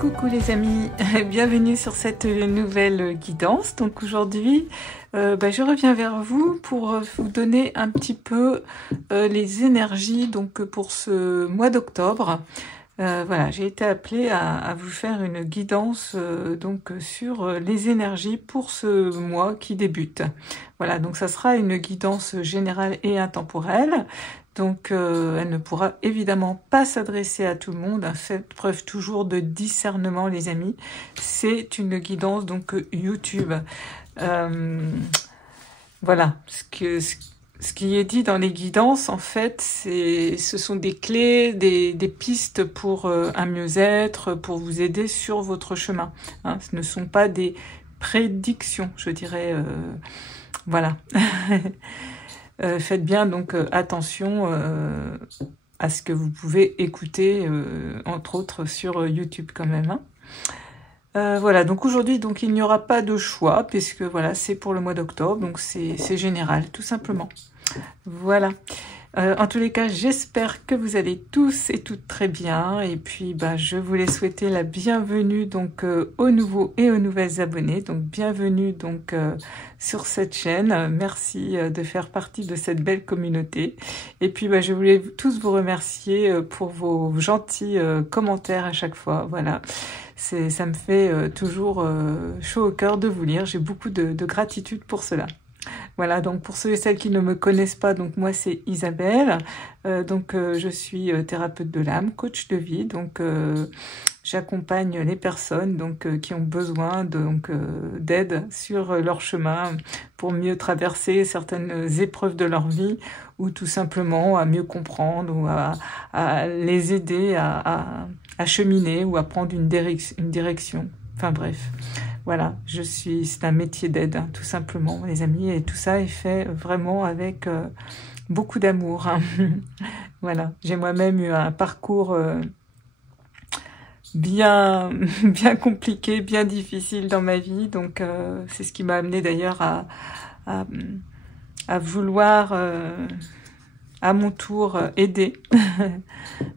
Coucou les amis, bienvenue sur cette nouvelle guidance. Donc aujourd'hui, je reviens vers vous pour vous donner un petit peu les énergies donc pour ce mois d'octobre. Voilà, j'ai été appelée à vous faire une guidance donc sur les énergies pour ce mois qui débute. Voilà, donc ça sera une guidance générale et intemporelle. Donc elle ne pourra évidemment pas s'adresser à tout le monde. Faites preuve toujours de discernement les amis. C'est une guidance donc YouTube. Voilà, ce qui est dit dans les guidances, en fait, ce sont des clés, des pistes pour un mieux-être, pour vous aider sur votre chemin. Hein, ce ne sont pas des prédictions, je dirais. Voilà. Faites bien donc attention à ce que vous pouvez écouter, entre autres sur YouTube quand même. Hein. Voilà, donc aujourd'hui, donc il n'y aura pas de choix puisque voilà, c'est pour le mois d'octobre, donc c'est général, tout simplement. Voilà. En tous les cas, j'espère que vous allez tous et toutes très bien. Et puis, je voulais souhaiter la bienvenue donc aux nouveaux et aux nouvelles abonnés. Donc, bienvenue donc sur cette chaîne. Merci de faire partie de cette belle communauté. Et puis, je voulais tous vous remercier pour vos gentils commentaires à chaque fois. Voilà. Ça me fait toujours chaud au cœur de vous lire. J'ai beaucoup de gratitude pour cela. Voilà, donc pour ceux et celles qui ne me connaissent pas, donc moi c'est Isabelle, je suis thérapeute de l'âme, coach de vie, donc j'accompagne les personnes donc qui ont besoin d'aide sur leur chemin pour mieux traverser certaines épreuves de leur vie ou tout simplement à mieux comprendre ou à les aider à cheminer ou à prendre une direction, enfin bref. Voilà, c'est un métier d'aide, hein, tout simplement, les amis, et tout ça est fait vraiment avec beaucoup d'amour. Hein. Voilà, j'ai moi-même eu un parcours bien compliqué, bien difficile dans ma vie, donc c'est ce qui m'a amené d'ailleurs à vouloir à mon tour aider.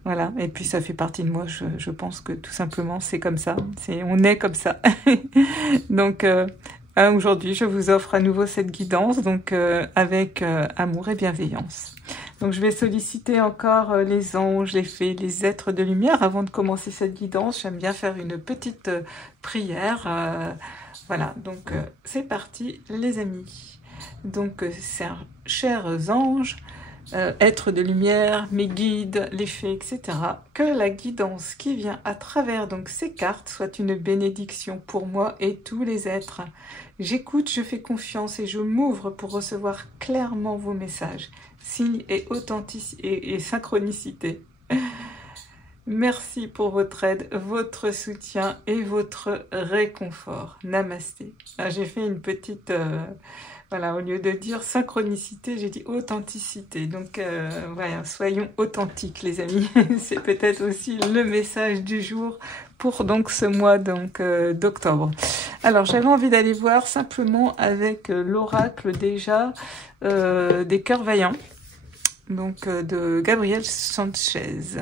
Voilà, et puis ça fait partie de moi, je pense que tout simplement c'est comme ça, on est comme ça. Donc aujourd'hui je vous offre à nouveau cette guidance donc avec amour et bienveillance. Donc je vais solliciter encore les anges, les fées, les êtres de lumière avant de commencer cette guidance. J'aime bien faire une petite prière. Voilà, donc c'est parti les amis. Donc chers anges, êtres de lumière, mes guides, les fées, etc. Que la guidance qui vient à travers donc ces cartes soit une bénédiction pour moi et tous les êtres. J'écoute, je fais confiance et je m'ouvre pour recevoir clairement vos messages, signes et authenticité et synchronicité. Merci pour votre aide, votre soutien et votre réconfort. Namasté. J'ai fait une petite... Voilà, au lieu de dire synchronicité, j'ai dit authenticité. Donc voilà, soyons authentiques les amis. C'est peut-être aussi le message du jour pour donc ce mois donc d'octobre. Alors j'avais envie d'aller voir simplement avec l'oracle déjà des cœurs vaillants, donc de Gabriel Sanchez.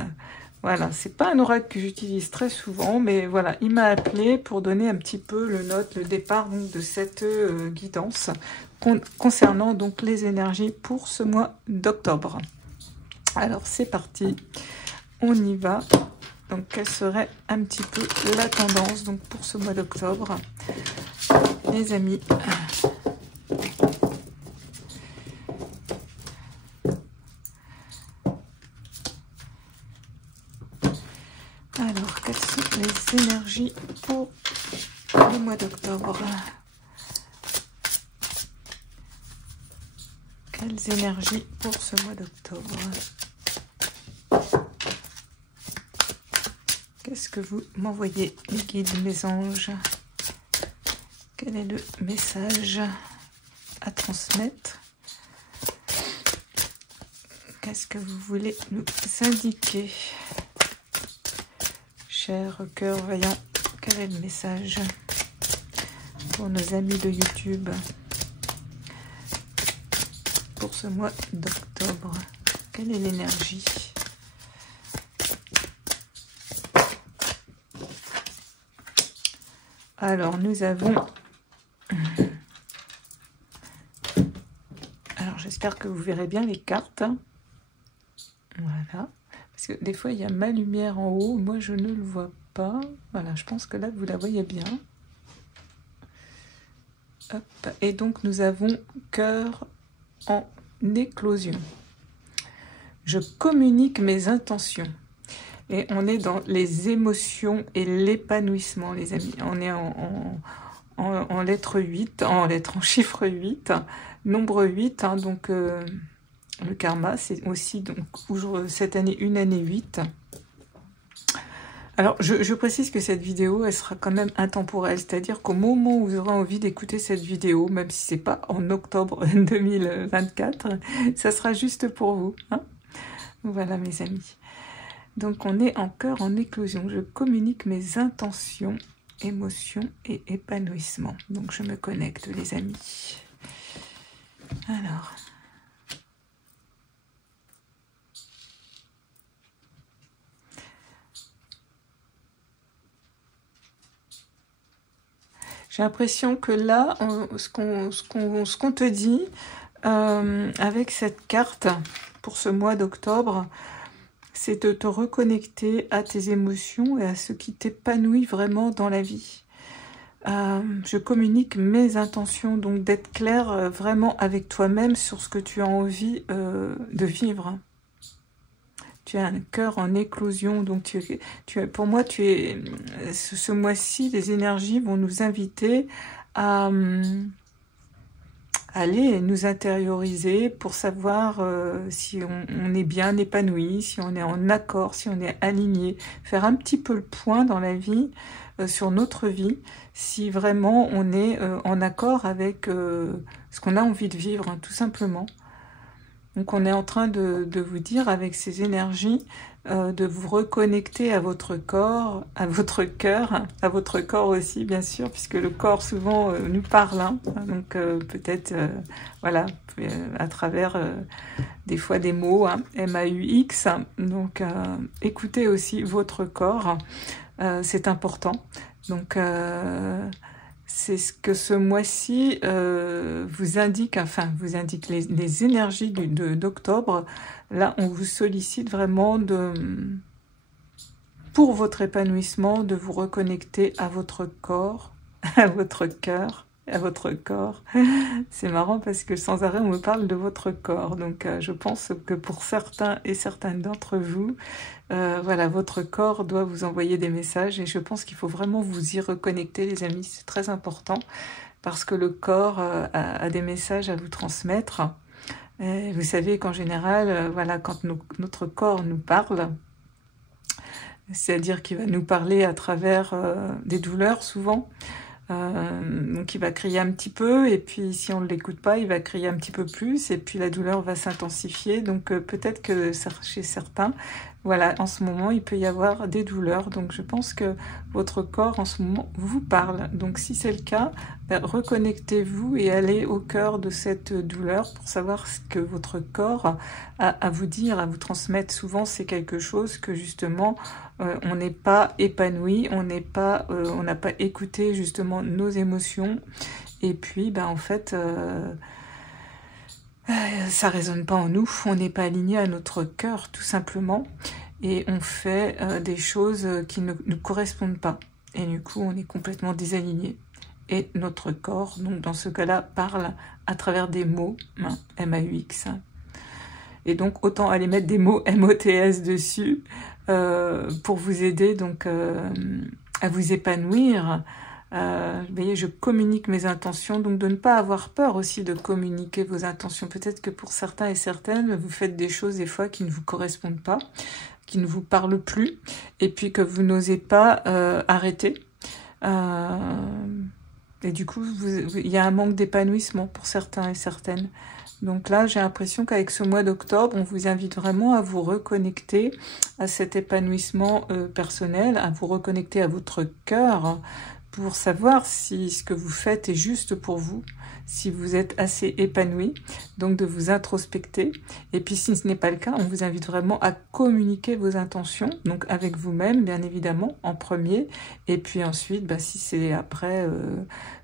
Voilà, c'est pas un oracle que j'utilise très souvent, mais voilà, il m'a appelé pour donner un petit peu le départ donc, de cette guidance concernant donc les énergies pour ce mois d'octobre. Alors c'est parti, on y va. Donc quelle serait un petit peu la tendance donc pour ce mois d'octobre, les amis? Alors, quelles sont les énergies pour le mois d'octobre? Quelles énergies pour ce mois d'octobre? Qu'est-ce que vous m'envoyez, mes guides, mes anges? Quel est le message à transmettre? Qu'est-ce que vous voulez nous indiquer? Cher cœur vaillant, quel est le message pour nos amis de YouTube pour ce mois d'octobre? Quelle est l'énergie? Alors, nous avons... Alors, j'espère que vous verrez bien les cartes. Voilà. Parce que des fois, il y a ma lumière en haut. Moi, je ne le vois pas. Voilà, je pense que là, vous la voyez bien. Hop. Et donc, nous avons cœur en éclosion. Je communique mes intentions. Et on est dans les émotions et l'épanouissement, les amis. On est en lettre 8, en chiffre 8, nombre 8. Hein, donc, le karma, c'est aussi donc cette année, une année 8. Alors, je précise que cette vidéo, elle sera quand même intemporelle. C'est-à-dire qu'au moment où vous aurez envie d'écouter cette vidéo, même si c'est pas en octobre 2024, ça sera juste pour vous. Hein, voilà, mes amis. Donc, on est en cœur en éclosion. Je communique mes intentions, émotions et épanouissement. Donc, je me connecte, les amis. Alors... J'ai l'impression que là, ce qu'on te dit avec cette carte pour ce mois d'octobre, c'est de te reconnecter à tes émotions et à ce qui t'épanouit vraiment dans la vie. Je communique mes intentions, donc d'être clair vraiment avec toi-même sur ce que tu as envie de vivre. Tu as un cœur en éclosion, donc pour moi, ce mois-ci, les énergies vont nous inviter à aller nous intérioriser pour savoir si on est bien épanoui, si on est en accord, si on est aligné, faire un petit peu le point dans la vie, sur notre vie, si vraiment on est en accord avec ce qu'on a envie de vivre, hein, tout simplement. Donc on est en train de vous dire avec ces énergies de vous reconnecter à votre corps, à votre cœur, à votre corps aussi bien sûr, puisque le corps souvent nous parle, hein, donc peut-être voilà, à travers des fois des mots, hein, M-A-U-X, donc écoutez aussi votre corps, c'est important. Donc c'est ce que ce mois-ci vous indique, enfin vous indique les énergies d'octobre. Là, on vous sollicite vraiment pour votre épanouissement, de vous reconnecter à votre corps, à votre cœur, à votre corps. C'est marrant parce que sans arrêt, on me parle de votre corps. Donc, je pense que pour certains et certaines d'entre vous, voilà, votre corps doit vous envoyer des messages. Et je pense qu'il faut vraiment vous y reconnecter, les amis. C'est très important parce que le corps a des messages à vous transmettre. Et vous savez qu'en général, voilà, quand notre corps nous parle, c'est-à-dire qu'il va nous parler à travers des douleurs souvent. Donc il va crier un petit peu, et puis si on ne l'écoute pas, il va crier un petit peu plus, et puis la douleur va s'intensifier. Donc peut-être que chez certains, voilà, en ce moment, il peut y avoir des douleurs. Donc je pense que votre corps en ce moment vous parle. Donc si c'est le cas, reconnectez-vous et allez au cœur de cette douleur pour savoir ce que votre corps a à vous dire, à vous transmettre. Souvent c'est quelque chose que justement on n'est pas épanoui, on n'a pas écouté justement nos émotions, et puis en fait ça résonne pas en nous, on n'est pas aligné à notre cœur tout simplement, et on fait des choses qui ne nous correspondent pas, et du coup on est complètement désaligné. Et notre corps, donc dans ce cas-là, parle à travers des mots, hein, M-A-U-X. Et donc autant aller mettre des mots M-O-T-S dessus pour vous aider donc à vous épanouir. Vous voyez, je communique mes intentions, donc de ne pas avoir peur aussi de communiquer vos intentions. Peut-être que pour certains et certaines, vous faites des choses des fois qui ne vous correspondent pas, qui ne vous parlent plus, et puis que vous n'osez pas arrêter. Et du coup, il y a un manque d'épanouissement pour certains et certaines. Donc là, j'ai l'impression qu'avec ce mois d'octobre, on vous invite vraiment à vous reconnecter à cet épanouissement personnel, à vous reconnecter à votre cœur pour savoir si ce que vous faites est juste pour vous, si vous êtes assez épanoui, donc de vous introspecter. Et puis si ce n'est pas le cas, on vous invite vraiment à communiquer vos intentions, donc avec vous-même bien évidemment en premier, et puis ensuite si c'est après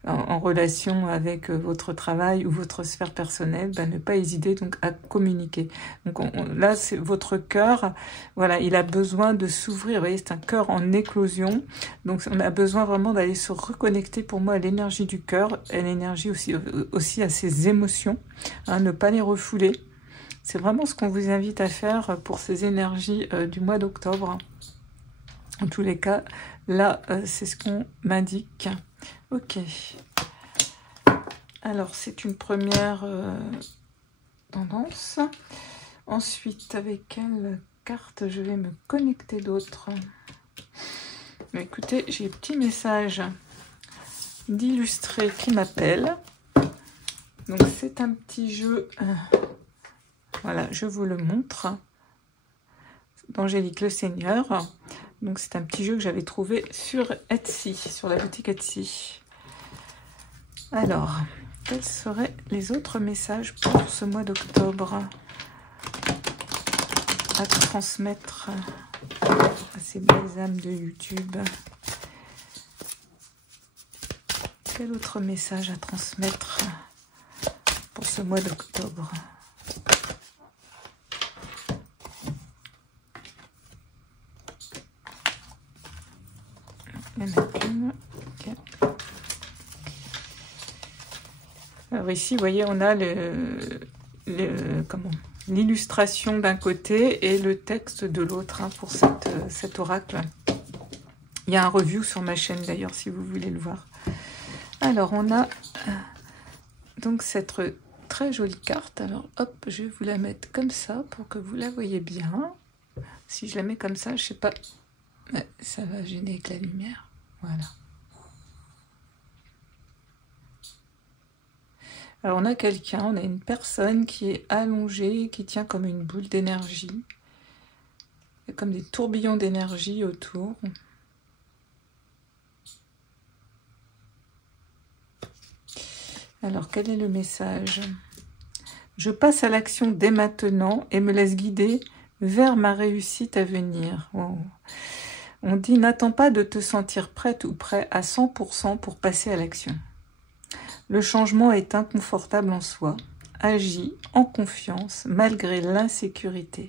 en relation avec votre travail ou votre sphère personnelle, ne pas hésiter donc à communiquer. Donc là c'est votre cœur, voilà, il a besoin de s'ouvrir, vous voyez, c'est un cœur en éclosion, donc on a besoin vraiment d'aller se reconnecter pour moi à l'énergie du cœur, et l'énergie aussi à ses émotions, ne pas les refouler. C'est vraiment ce qu'on vous invite à faire pour ces énergies du mois d'octobre. En tous les cas, là, c'est ce qu'on m'indique. Ok. Alors, c'est une première tendance. Ensuite, avec quelle carte je vais me connecter d'autres? Écoutez, j'ai un petit message d'illustré qui m'appelle. Donc, c'est un petit jeu... voilà, je vous le montre. D'Angélique Le Seigneur. Donc c'est un petit jeu que j'avais trouvé sur Etsy, sur la boutique Etsy. Alors, quels seraient les autres messages pour ce mois d'octobre à transmettre à ces belles âmes de YouTube? Quel autre message à transmettre pour ce mois d'octobre? Il y en a une. Okay. Alors ici, vous voyez, on a l'illustration d'un côté et le texte de l'autre pour cet oracle. Il y a un review sur ma chaîne d'ailleurs, si vous voulez le voir. Alors, on a donc cette très jolie carte. Alors, hop, je vais vous la mettre comme ça pour que vous la voyez bien. Si je la mets comme ça, je sais pas... ça va gêner avec la lumière. Voilà. Alors on a quelqu'un, on a une personne qui est allongée, qui tient comme une boule d'énergie. Il y a comme des tourbillons d'énergie autour. Alors quel est le message? Je passe à l'action dès maintenant et me laisse guider vers ma réussite à venir. Wow. On dit, n'attends pas de te sentir prête ou prêt à 100% pour passer à l'action. Le changement est inconfortable en soi. Agis en confiance malgré l'insécurité.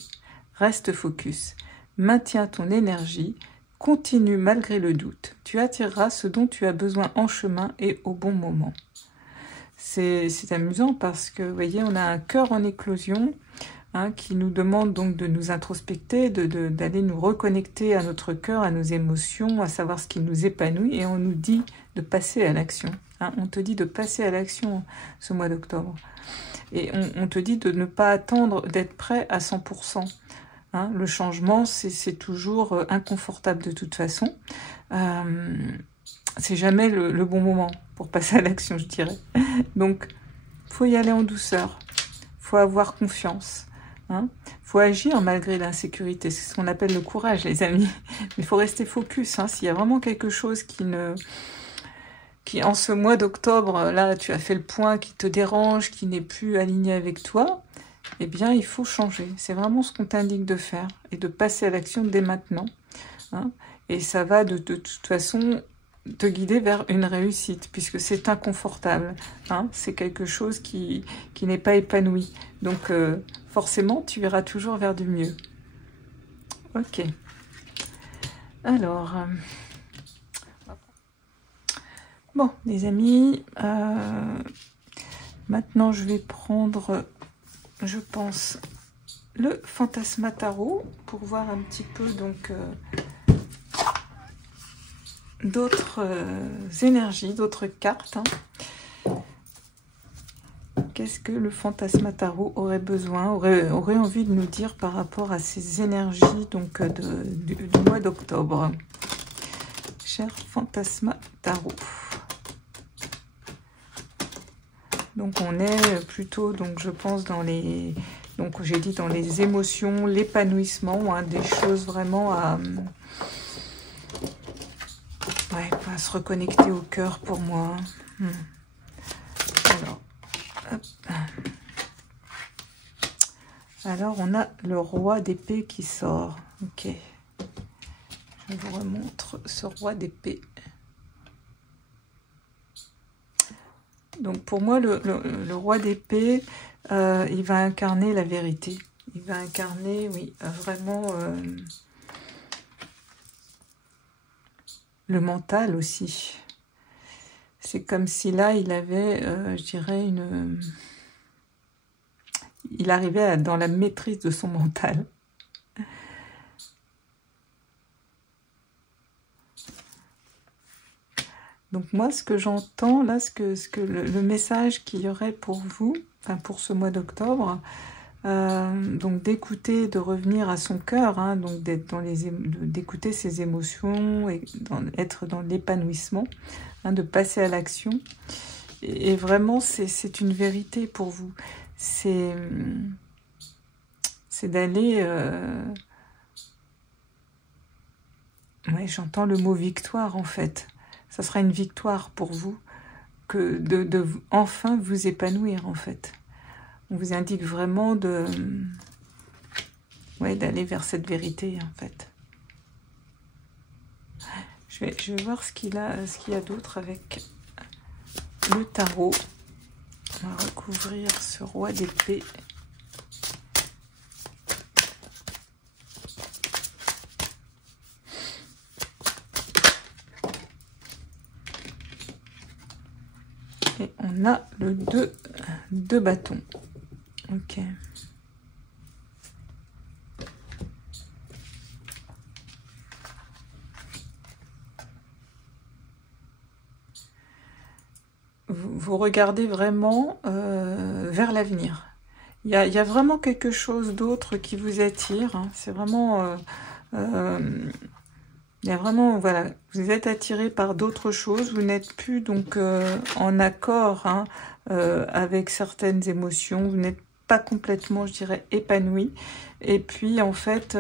Reste focus. Maintiens ton énergie. Continue malgré le doute. Tu attireras ce dont tu as besoin en chemin et au bon moment. C'est amusant parce que, vous voyez, on a un cœur en éclosion, qui nous demande donc de nous introspecter, d'aller nous reconnecter à notre cœur, à nos émotions, à savoir ce qui nous épanouit, et on nous dit de passer à l'action. On te dit de passer à l'action ce mois d'octobre. Et on te dit de ne pas attendre d'être prêt à 100%. Le changement, c'est toujours inconfortable de toute façon. C'est jamais le bon moment pour passer à l'action, je dirais. Donc, faut y aller en douceur. Faut avoir confiance. Faut agir malgré l'insécurité. C'est ce qu'on appelle le courage, les amis. Mais il faut rester focus. S'il y a vraiment quelque chose qui en ce mois d'octobre, là, tu as fait le point, qui te dérange, qui n'est plus aligné avec toi, eh bien, il faut changer. C'est vraiment ce qu'on t'indique de faire et de passer à l'action dès maintenant. Et ça va de toute façon te guider vers une réussite, puisque c'est inconfortable. C'est quelque chose qui n'est pas épanoui. Donc, forcément, tu iras toujours vers du mieux. Ok. Alors... bon, les amis, maintenant je vais prendre, je pense, le Fantasma Tarot pour voir un petit peu donc d'autres énergies, d'autres cartes. Qu'est-ce que le Fantasma Tarot aurait besoin, aurait envie de nous dire par rapport à ces énergies donc du mois d'octobre? Cher Fantasma Tarot. Donc on est plutôt, donc je pense, dans les, donc j'ai dit dans les émotions, l'épanouissement, des choses vraiment à se reconnecter au cœur pour moi. Alors, Alors, on a le roi d'épée qui sort. Ok. Je vous remontre ce roi d'épée. Donc, pour moi, le roi d'épée, il va incarner la vérité. Il va incarner, oui, vraiment le mental aussi. C'est comme si là, il avait, je dirais, il arrivait dans la maîtrise de son mental. Donc moi, ce que j'entends là, le message qu'il y aurait pour vous, enfin pour ce mois d'octobre, donc d'écouter, de revenir à son cœur, hein, donc d'écouter ses émotions et être dans l'épanouissement, hein, de passer à l'action. Et vraiment, c'est une vérité pour vous. C'est d'aller... Ouais, j'entends le mot victoire en fait. Ça sera une victoire pour vous que de enfin vous épanouir en fait. On vous indique vraiment d'aller vers cette vérité en fait. Je vais voir ce qu'il y a d'autre avec le tarot. On va recouvrir ce roi d'épée. Et on a le 2 bâtons. Ok. Vous regardez vraiment vers l'avenir. Il y a vraiment quelque chose d'autre qui vous attire. Hein. C'est vraiment... il y a vraiment, voilà, vous êtes attiré par d'autres choses, vous n'êtes plus donc en accord hein, avec certaines émotions, vous n'êtes pas complètement, je dirais, épanoui. Et puis, en fait,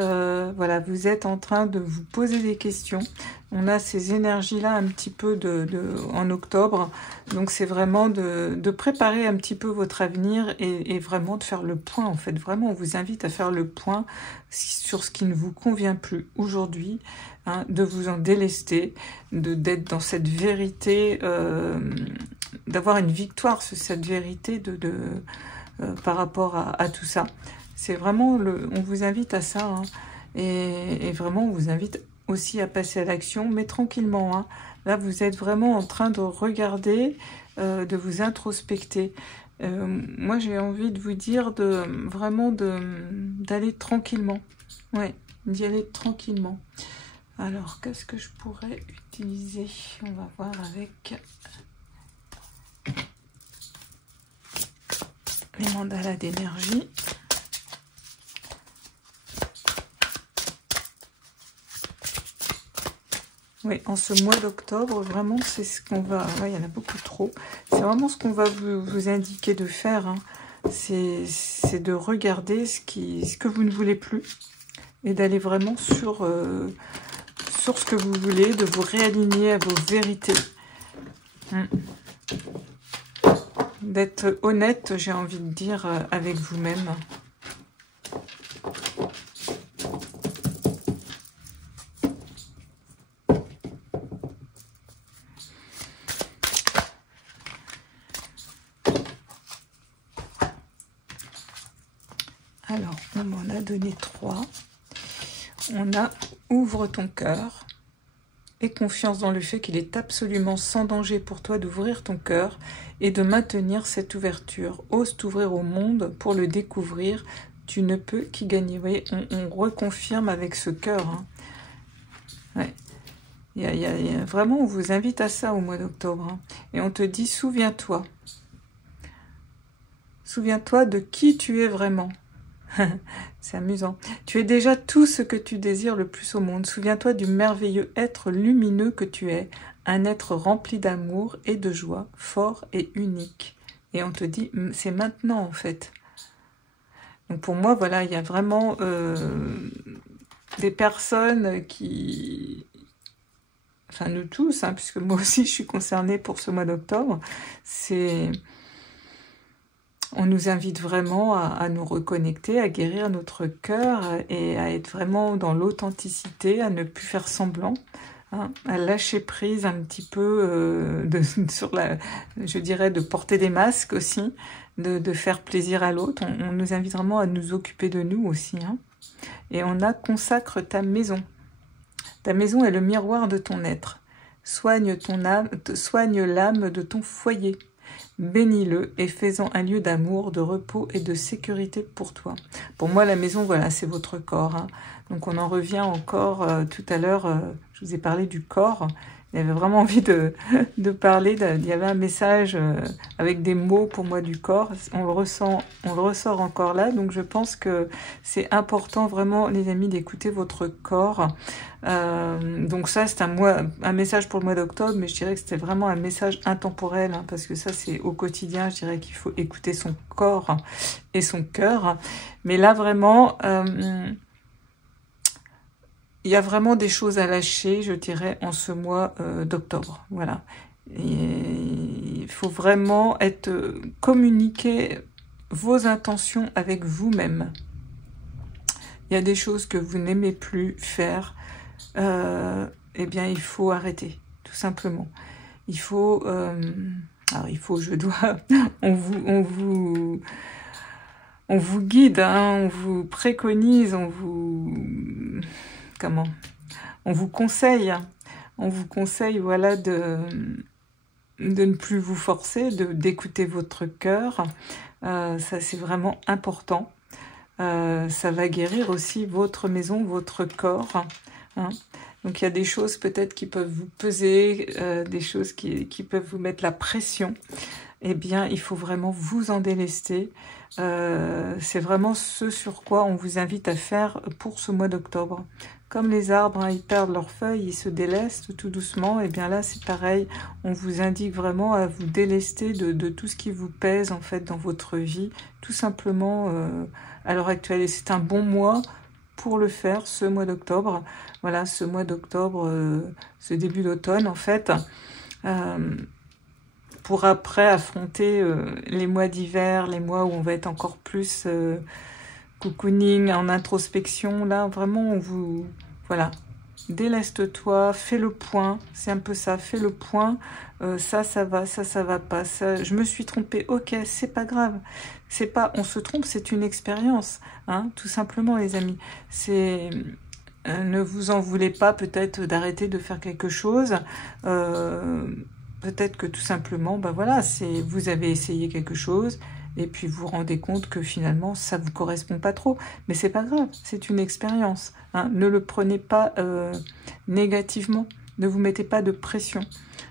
voilà, vous êtes en train de vous poser des questions. On a ces énergies-là un petit peu en octobre. Donc, c'est vraiment de préparer un petit peu votre avenir et vraiment de faire le point, en fait. Vraiment, on vous invite à faire le point sur ce qui ne vous convient plus aujourd'hui, hein, de vous en délester, d'être dans cette vérité, d'avoir une victoire sur cette vérité par rapport à tout ça. C'est vraiment, on vous invite à ça, hein, et vraiment on vous invite aussi à passer à l'action, mais tranquillement. Hein. Là, vous êtes vraiment en train de regarder, de vous introspecter. Moi, j'ai envie de vous dire vraiment d'aller tranquillement. Ouais, d'y aller tranquillement. Alors, qu'est-ce que je pourrais utiliser? On va voir avec les mandalas d'énergie. Oui, en ce mois d'octobre, vraiment, c'est ce qu'on va... Ouais, il y en a beaucoup trop. C'est vraiment ce qu'on va vous indiquer de faire. Hein. C'est de regarder ce que vous ne voulez plus et d'aller vraiment sur ce que vous voulez, de vous réaligner à vos vérités. D'être honnête, j'ai envie de dire, avec vous-même. Alors, on m'en a donné 3. On a « Ouvre ton cœur » et confiance dans le fait qu'il est absolument sans danger pour toi d'ouvrir ton cœur et de maintenir cette ouverture. Ose t'ouvrir au monde pour le découvrir. Tu ne peux qu'y gagner. Vous voyez, on reconfirme avec ce cœur. Hein. Ouais. Vraiment, on vous invite à ça au mois d'octobre. Hein. Et on te dit, souviens-toi. Souviens-toi de qui tu es vraiment. C'est amusant. Tu es déjà tout ce que tu désires le plus au monde. Souviens-toi du merveilleux être lumineux que tu es. Un être rempli d'amour et de joie, fort et unique. Et on te dit, c'est maintenant en fait. Donc pour moi, voilà, il y a vraiment des personnes qui... Enfin, nous tous, hein, puisque moi aussi je suis concernée pour ce mois d'octobre. C'est... On nous invite vraiment à nous reconnecter, à guérir notre cœur et à être vraiment dans l'authenticité, à ne plus faire semblant, hein, à lâcher prise un petit peu je dirais, de porter des masques aussi, de faire plaisir à l'autre. On nous invite vraiment à nous occuper de nous aussi, hein. Et on a consacre ta maison. Ta maison est le miroir de ton être. Soigne l'âme de ton foyer. Bénis-le et fais-en un lieu d'amour, de repos et de sécurité pour toi. Pour moi, la maison, voilà, c'est votre corps, hein. Donc on en revient encore tout à l'heure, je vous ai parlé du corps. Il avait vraiment envie de parler, il y avait un message avec des mots pour moi du corps. On le ressort encore là. Donc je pense que c'est important vraiment, les amis, d'écouter votre corps. Donc ça, c'est un message pour le mois d'octobre, mais je dirais que c'était vraiment un message intemporel, hein, parce que ça, c'est au quotidien. Je dirais qu'il faut écouter son corps et son cœur. Mais là, vraiment... il y a vraiment des choses à lâcher, je dirais, en ce mois d'octobre. Voilà. Et il faut vraiment communiquer vos intentions avec vous-même. Il y a des choses que vous n'aimez plus faire. Eh bien, il faut arrêter, tout simplement. Il faut... on vous guide, hein, on vous préconise, on vous conseille, voilà, de ne plus vous forcer, d'écouter votre cœur. Ça, c'est vraiment important. Ça va guérir aussi votre maison, votre corps, hein. Donc, il y a des choses peut-être qui peuvent vous peser, des choses qui peuvent vous mettre la pression. Eh bien, il faut vraiment vous en délester. C'est vraiment ce sur quoi on vous invite à faire pour ce mois d'octobre. Comme les arbres, hein, ils perdent leurs feuilles, ils se délestent tout doucement, et bien là c'est pareil, on vous indique vraiment à vous délester de tout ce qui vous pèse en fait dans votre vie, tout simplement à l'heure actuelle. Et c'est un bon mois pour le faire, ce mois d'octobre. Voilà, ce mois d'octobre, ce début d'automne en fait, pour après affronter les mois d'hiver, les mois où on va être encore plus... cocooning, en introspection, là, vraiment, on vous... Voilà, déleste-toi, fais le point, c'est un peu ça, fais le point, ça va, ça va pas, ça, je me suis trompée, ok, c'est pas grave, c'est pas, on se trompe, c'est une expérience, hein, tout simplement, les amis, c'est... ne vous en voulez pas, peut-être, d'arrêter de faire quelque chose, peut-être que tout simplement, ben voilà, vous avez essayé quelque chose, et puis vous vous rendez compte que finalement ça vous correspond pas trop, mais c'est pas grave, c'est une expérience, hein. Ne le prenez pas négativement, ne vous mettez pas de pression,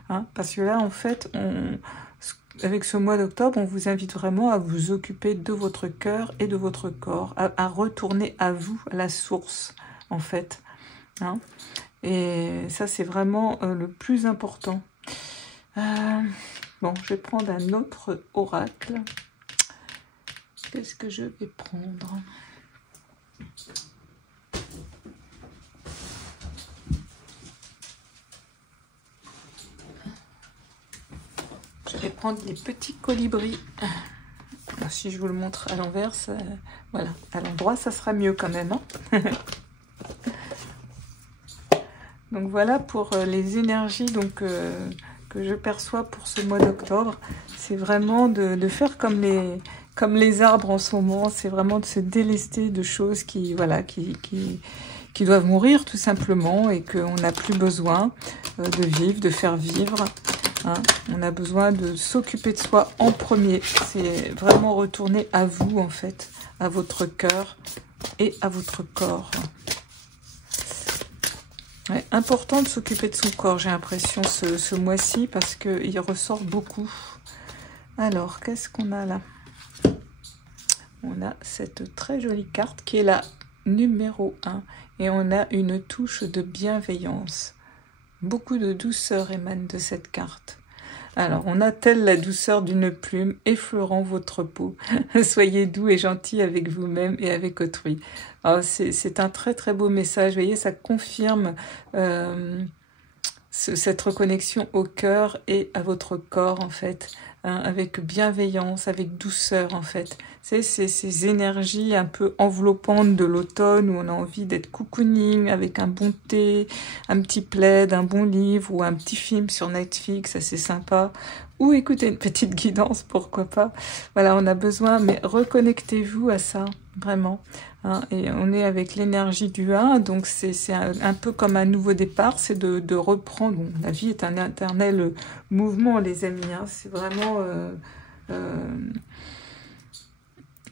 hein, parce que là en fait, avec ce mois d'octobre, on vous invite vraiment à vous occuper de votre cœur et de votre corps, à retourner à vous, à la source en fait, hein. Et ça c'est vraiment le plus important. Bon, je vais prendre un autre oracle. Qu'est-ce que je vais prendre? Je vais prendre les petits colibris. Alors, si je vous le montre à l'envers, voilà, à l'endroit, ça sera mieux quand même, hein. Donc voilà pour les énergies donc, que je perçois pour ce mois d'octobre. C'est vraiment de faire comme les arbres en ce moment, c'est vraiment de se délester de choses qui doivent mourir tout simplement et qu'on n'a plus besoin de vivre, de faire vivre, hein. On a besoin de s'occuper de soi en premier. C'est vraiment retourner à vous en fait, à votre cœur et à votre corps. Ouais, important de s'occuper de son corps, j'ai l'impression, ce mois-ci, parce qu'il ressort beaucoup. Alors, qu'est-ce qu'on a là? On a cette très jolie carte qui est la numéro 1. Et on a une touche de bienveillance. Beaucoup de douceur émane de cette carte. Alors, on a telle la douceur d'une plume effleurant votre peau. Soyez doux et gentil avec vous-même et avec autrui. C'est un très très beau message. Vous voyez, ça confirme cette reconnexion au cœur et à votre corps en fait. hein, avec bienveillance, avec douceur en fait. C'est ces énergies un peu enveloppantes de l'automne où on a envie d'être cocooning avec un bon thé, un petit plaid, un bon livre ou un petit film sur Netflix, assez sympa. Ou écouter une petite guidance, pourquoi pas. Voilà, on a besoin, mais reconnectez-vous à ça, vraiment. Hein, et on est avec l'énergie du 1, donc c'est un peu comme un nouveau départ, c'est de reprendre. Bon, la vie est un éternel mouvement, les amis. Hein,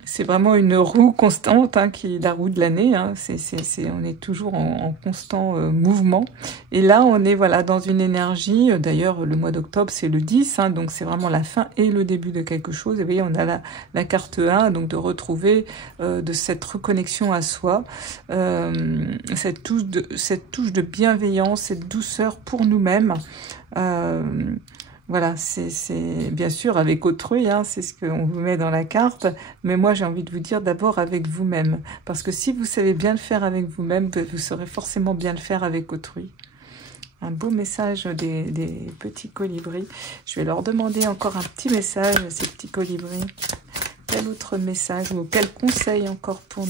c'est vraiment une roue constante, hein, qui est la roue de l'année. Hein. On est toujours en constant mouvement. Et là, on est voilà dans une énergie. D'ailleurs, le mois d'octobre, c'est le 10, hein, donc c'est vraiment la fin et le début de quelque chose. Et vous voyez, on a la carte 1, donc de retrouver de cette reconnexion à soi, cette touche de bienveillance, cette douceur pour nous-mêmes. Voilà, c'est bien sûr avec autrui, hein, c'est ce qu'on vous met dans la carte, mais moi j'ai envie de vous dire d'abord avec vous-même, parce que si vous savez bien le faire avec vous-même, vous saurez forcément bien le faire avec autrui. Un beau message des petits colibris. Je vais leur demander encore un petit message, ces petits colibris. Quel autre message ou quel conseil encore pour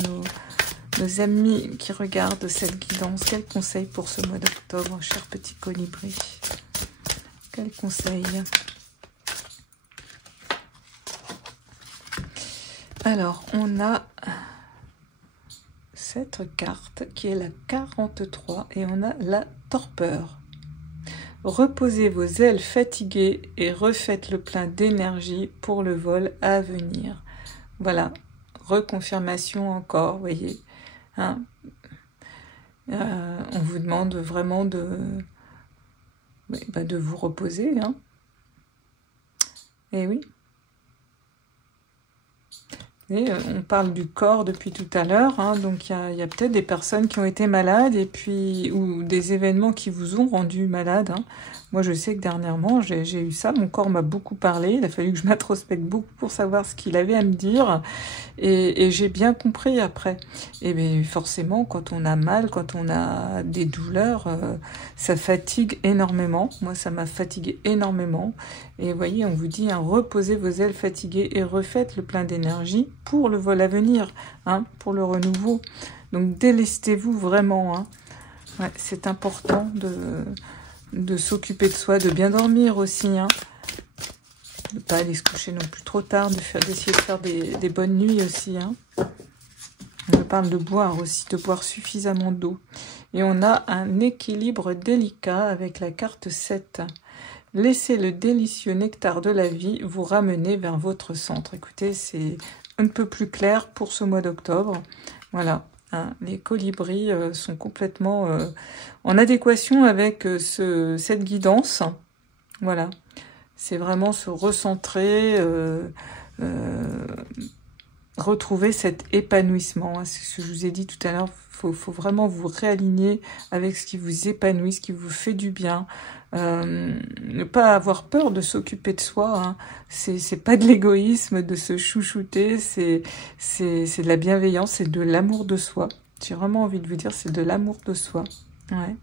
nos amis qui regardent cette guidance? Quel conseil pour ce mois d'octobre, chers petits colibris? Quel conseil? Alors, on a cette carte qui est la 43 et on a la torpeur. Reposez vos ailes fatiguées et refaites le plein d'énergie pour le vol à venir. Voilà, reconfirmation encore, vous voyez. Hein, on vous demande vraiment de vous reposer, hein. Et oui. Et on parle du corps depuis tout à l'heure, hein, donc il y a peut-être des personnes qui ont été malades et puis ou des événements qui vous ont rendu malade. Hein. Moi, je sais que dernièrement, j'ai eu ça, mon corps m'a beaucoup parlé, il a fallu que je m'introspecte beaucoup pour savoir ce qu'il avait à me dire, et j'ai bien compris après. Et bien forcément, quand on a mal, quand on a des douleurs, ça fatigue énormément. Moi, ça m'a fatigué énormément. Et vous voyez, on vous dit, hein, reposez vos ailes fatiguées et refaites le plein d'énergie pour le vol à venir, hein, pour le renouveau. Donc délestez-vous vraiment. Hein. Ouais, c'est important de s'occuper de soi, de bien dormir aussi. Hein. De ne pas aller se coucher non plus trop tard, d'essayer de faire des bonnes nuits aussi. Hein. On parle de boire aussi, de boire suffisamment d'eau. Et on a un équilibre délicat avec la carte 7. Laissez le délicieux nectar de la vie vous ramener vers votre centre. Écoutez, c'est un peu plus clair pour ce mois d'octobre. Voilà, hein, les colibris sont complètement en adéquation avec cette guidance. Voilà, c'est vraiment se recentrer, retrouver cet épanouissement. C'est ce que je vous ai dit tout à l'heure. Faut vraiment vous réaligner avec ce qui vous épanouit, ce qui vous fait du bien. Ne pas avoir peur de s'occuper de soi. Hein. C'est pas de l'égoïsme de se chouchouter. C'est de la bienveillance, c'est de l'amour de soi. J'ai vraiment envie de vous dire, c'est de l'amour de soi. Ouais.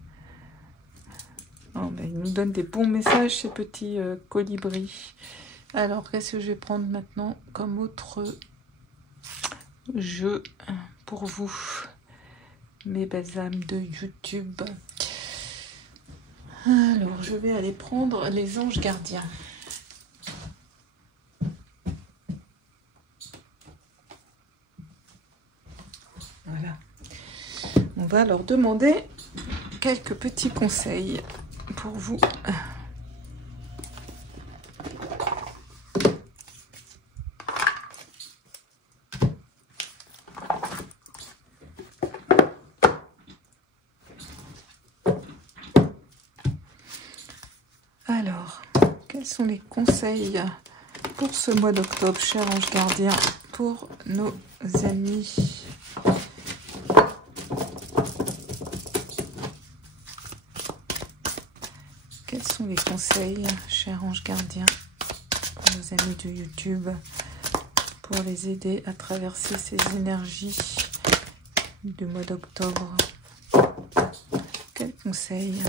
Oh, ben, ils nous donnent des bons messages, ces petits colibris. Alors, qu'est-ce que je vais prendre maintenant comme autre jeu pour vous, mes belles âmes de YouTube? Alors, je vais aller prendre les anges gardiens. Voilà. On va leur demander quelques petits conseils pour vous. Alors, quels sont les conseils pour ce mois d'octobre, chers anges gardiens, pour nos amis? Quels sont les conseils, chers anges gardiens, pour nos amis de YouTube, pour les aider à traverser ces énergies du mois d'octobre? Quels conseils,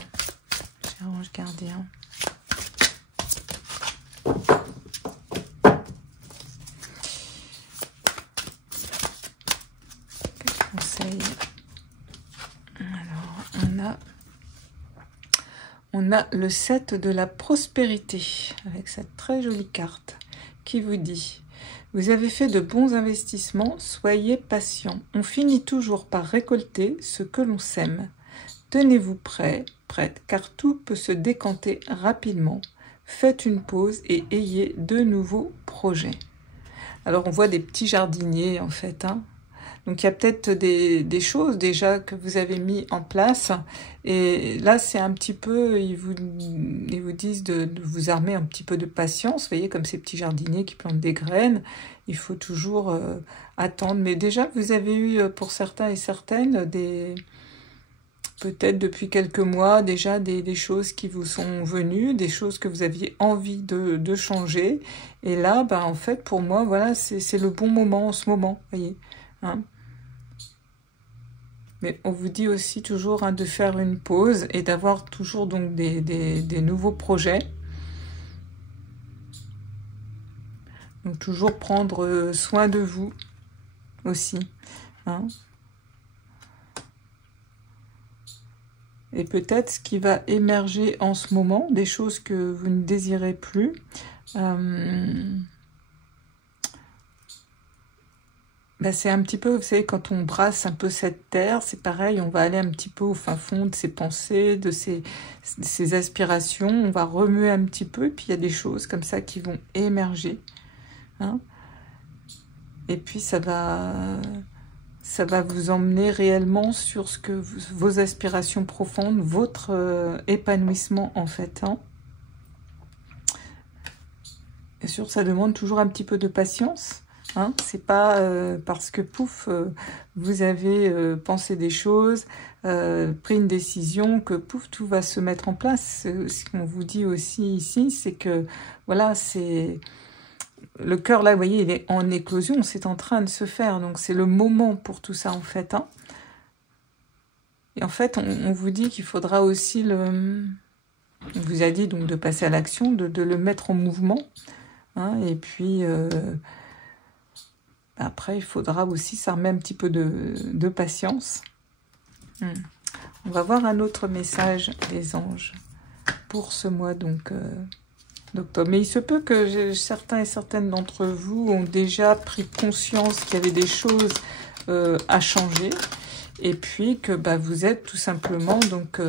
chers anges gardiens? on a le 7 de la prospérité, avec cette très jolie carte, qui vous dit: vous avez fait de bons investissements, soyez patient. On finit toujours par récolter ce que l'on sème. Tenez-vous prêt, prête, car tout peut se décanter rapidement. Faites une pause et ayez de nouveaux projets. Alors on voit des petits jardiniers en fait, hein. Donc il y a peut-être des choses déjà que vous avez mis en place. Et là c'est un petit peu, ils vous disent de vous armer un petit peu de patience. Vous voyez, comme ces petits jardiniers qui plantent des graines. Il faut toujours attendre. Mais déjà vous avez eu pour certains et certaines peut-être depuis quelques mois déjà des choses qui vous sont venues, des choses que vous aviez envie de changer. Et là, ben, en fait, pour moi, voilà, c'est le bon moment en ce moment, voyez, hein. Mais on vous dit aussi toujours, hein, de faire une pause et d'avoir toujours donc des nouveaux projets. Donc toujours prendre soin de vous aussi, hein. Et peut-être ce qui va émerger en ce moment, des choses que vous ne désirez plus. C'est un petit peu, vous savez, quand on brasse un peu cette terre, c'est pareil, on va aller un petit peu au fin fond de ses pensées, de ses aspirations, on va remuer un petit peu, et puis il y a des choses comme ça qui vont émerger, hein. Et puis ça va vous emmener réellement sur ce que vos aspirations profondes, votre épanouissement en fait, hein. Bien sûr, ça demande toujours un petit peu de patience, hein. C'est pas parce que pouf, vous avez pensé des choses, pris une décision, que pouf, tout va se mettre en place. Ce qu'on vous dit aussi ici, c'est que voilà, c'est le cœur là, vous voyez, il est en éclosion, c'est en train de se faire, donc c'est le moment pour tout ça en fait, hein. Et en fait, on vous dit qu'il faudra aussi on vous a dit donc de passer à l'action, de le mettre en mouvement, hein, et puis après il faudra aussi s'armer un petit peu de patience. On va voir un autre message des anges pour ce mois donc d'octobre. Mais il se peut que certains et certaines d'entre vous ont déjà pris conscience qu'il y avait des choses à changer, et puis que vous êtes tout simplement donc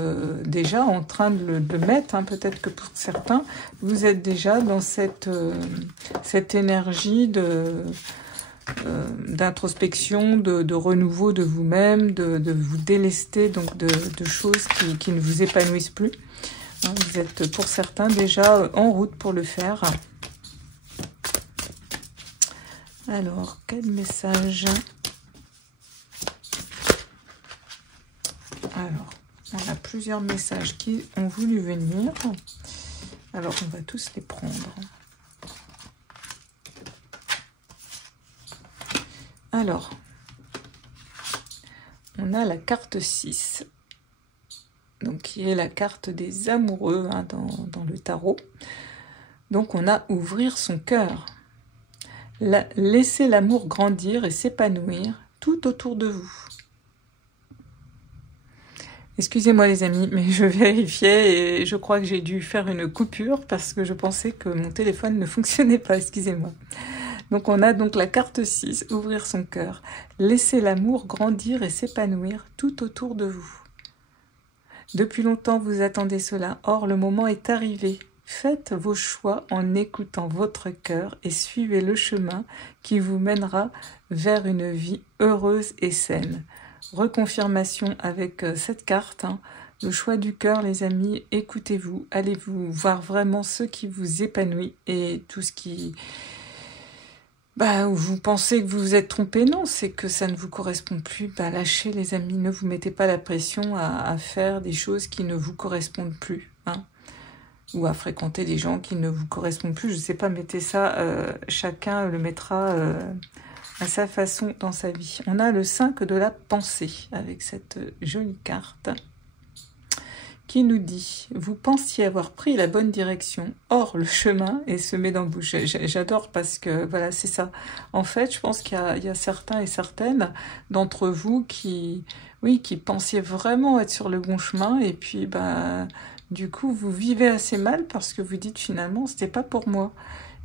déjà en train de le mettre, hein. Peut-être que pour certains, vous êtes déjà dans cette énergie d'introspection, de renouveau de vous-même, de vous délester donc de choses qui ne vous épanouissent plus. Vous êtes pour certains déjà en route pour le faire. Alors, quel message? Alors, on a plusieurs messages qui ont voulu venir. Alors, on va tous les prendre. Alors, on a la carte 6. Donc, qui est la carte des amoureux, hein, dans le tarot. Donc, on a ouvrir son cœur. Laisser l'amour grandir et s'épanouir tout autour de vous. Excusez-moi les amis, mais je vérifiais et je crois que j'ai dû faire une coupure parce que je pensais que mon téléphone ne fonctionnait pas, excusez-moi. Donc on a donc la carte 6, ouvrir son cœur. Laisser l'amour grandir et s'épanouir tout autour de vous. Depuis longtemps vous attendez cela, or le moment est arrivé. Faites vos choix en écoutant votre cœur et suivez le chemin qui vous mènera vers une vie heureuse et saine. Reconfirmation avec cette carte, hein. Le choix du cœur, les amis, écoutez-vous, allez-vous voir vraiment ce qui vous épanouit et tout ce qui... vous pensez que vous vous êtes trompé, non, c'est que ça ne vous correspond plus. Lâchez les amis, ne vous mettez pas la pression à faire des choses qui ne vous correspondent plus, hein. Ou à fréquenter des gens qui ne vous correspondent plus, je ne sais pas, mettez ça, chacun le mettra à sa façon dans sa vie. On a le 5 de la pensée, avec cette jolie carte, qui nous dit: vous pensiez avoir pris la bonne direction, or le chemin est semé d'embûches. J'adore parce que voilà, c'est ça. En fait, je pense qu'il y a certains et certaines d'entre vous qui, oui, qui pensiez vraiment être sur le bon chemin, et puis bah du coup vous vivez assez mal parce que vous dites finalement c'était pas pour moi.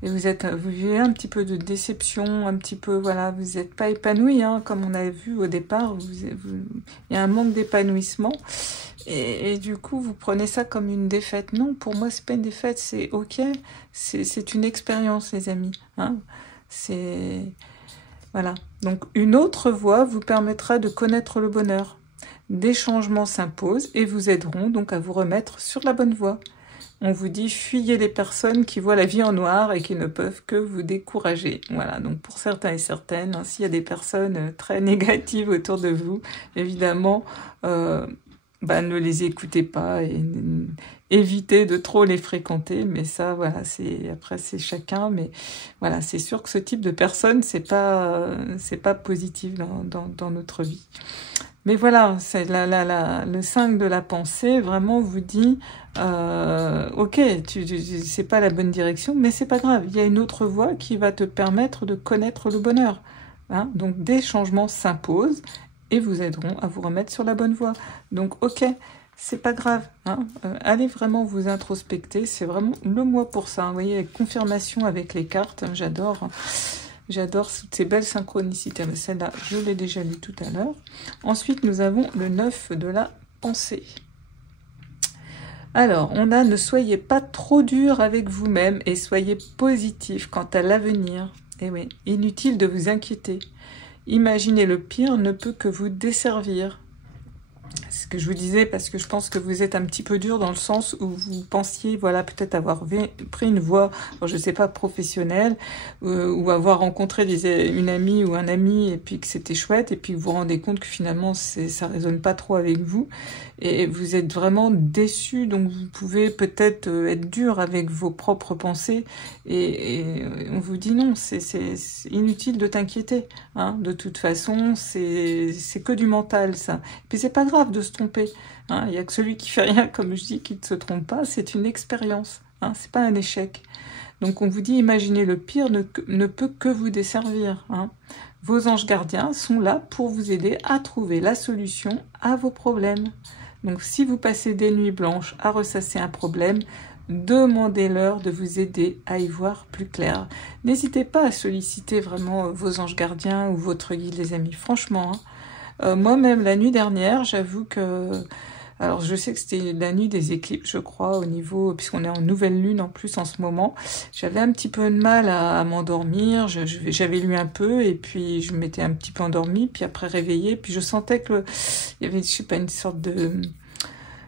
Et vous vivez un petit peu de déception, un petit peu, voilà, vous n'êtes pas épanoui, hein, comme on avait vu au départ, il y a un manque d'épanouissement, et du coup, vous prenez ça comme une défaite. Non, pour moi, c'est pas une défaite, c'est ok, c'est une expérience, les amis, hein, c'est, voilà. Donc, une autre voie vous permettra de connaître le bonheur. Des changements s'imposent et vous aideront donc à vous remettre sur la bonne voie. On vous dit: fuyez les personnes qui voient la vie en noir et qui ne peuvent que vous décourager. Voilà, donc pour certains et certaines, hein, s'il y a des personnes très négatives autour de vous, évidemment, ne les écoutez pas et évitez de trop les fréquenter. Mais ça, voilà, après c'est chacun. Mais voilà, c'est sûr que ce type de personne, c'est pas positif dans notre vie. Mais voilà, c'est le 5 de la pensée vraiment vous dit ok, c'est pas la bonne direction, mais c'est pas grave, il y a une autre voie qui va te permettre de connaître le bonheur. Hein, donc des changements s'imposent et vous aideront à vous remettre sur la bonne voie. Donc ok, c'est pas grave, hein, allez vraiment vous introspecter, c'est vraiment le mois pour ça. Hein, vous voyez, avec confirmation avec les cartes, hein, j'adore. Hein. J'adore toutes ces belles synchronicités. Mais celle-là, je l'ai déjà lu tout à l'heure. Ensuite, nous avons le 9 de la pensée. Alors, on a: ne soyez pas trop dur avec vous-même et soyez positif quant à l'avenir. Eh oui, inutile de vous inquiéter. Imaginer le pire ne peut que vous desservir. C'est ce que je vous disais, parce que je pense que vous êtes un petit peu dur dans le sens où vous pensiez, voilà, peut-être avoir pris une voie, je sais pas, professionnelle, ou avoir rencontré une amie ou un ami, et puis que c'était chouette, et puis vous vous rendez compte que finalement ça résonne pas trop avec vous, et vous êtes vraiment déçu, donc vous pouvez peut-être être dur avec vos propres pensées, et on vous dit non, c'est inutile de t'inquiéter, hein, de toute façon, c'est que du mental, ça. Et puis c'est pas grave de se tromper, hein, il n'y a que celui qui fait rien, comme je dis, qui ne se trompe pas, c'est une expérience, hein, c'est pas un échec. Donc on vous dit: imaginez le pire ne peut que vous desservir. Hein. Vos anges gardiens sont là pour vous aider à trouver la solution à vos problèmes. Donc si vous passez des nuits blanches à ressasser un problème, demandez-leur de vous aider à y voir plus clair. N'hésitez pas à solliciter vraiment vos anges gardiens ou votre guide, les amis, franchement. Hein. Moi-même, la nuit dernière, j'avoue que... Alors, je sais que c'était la nuit des éclipses, je crois, au niveau... Puisqu'on est en nouvelle lune, en plus, en ce moment. J'avais un petit peu de mal à m'endormir. J'avais lu un peu, et puis je m'étais un petit peu endormie, puis après réveillée. Puis je sentais que il y avait, je sais pas, une sorte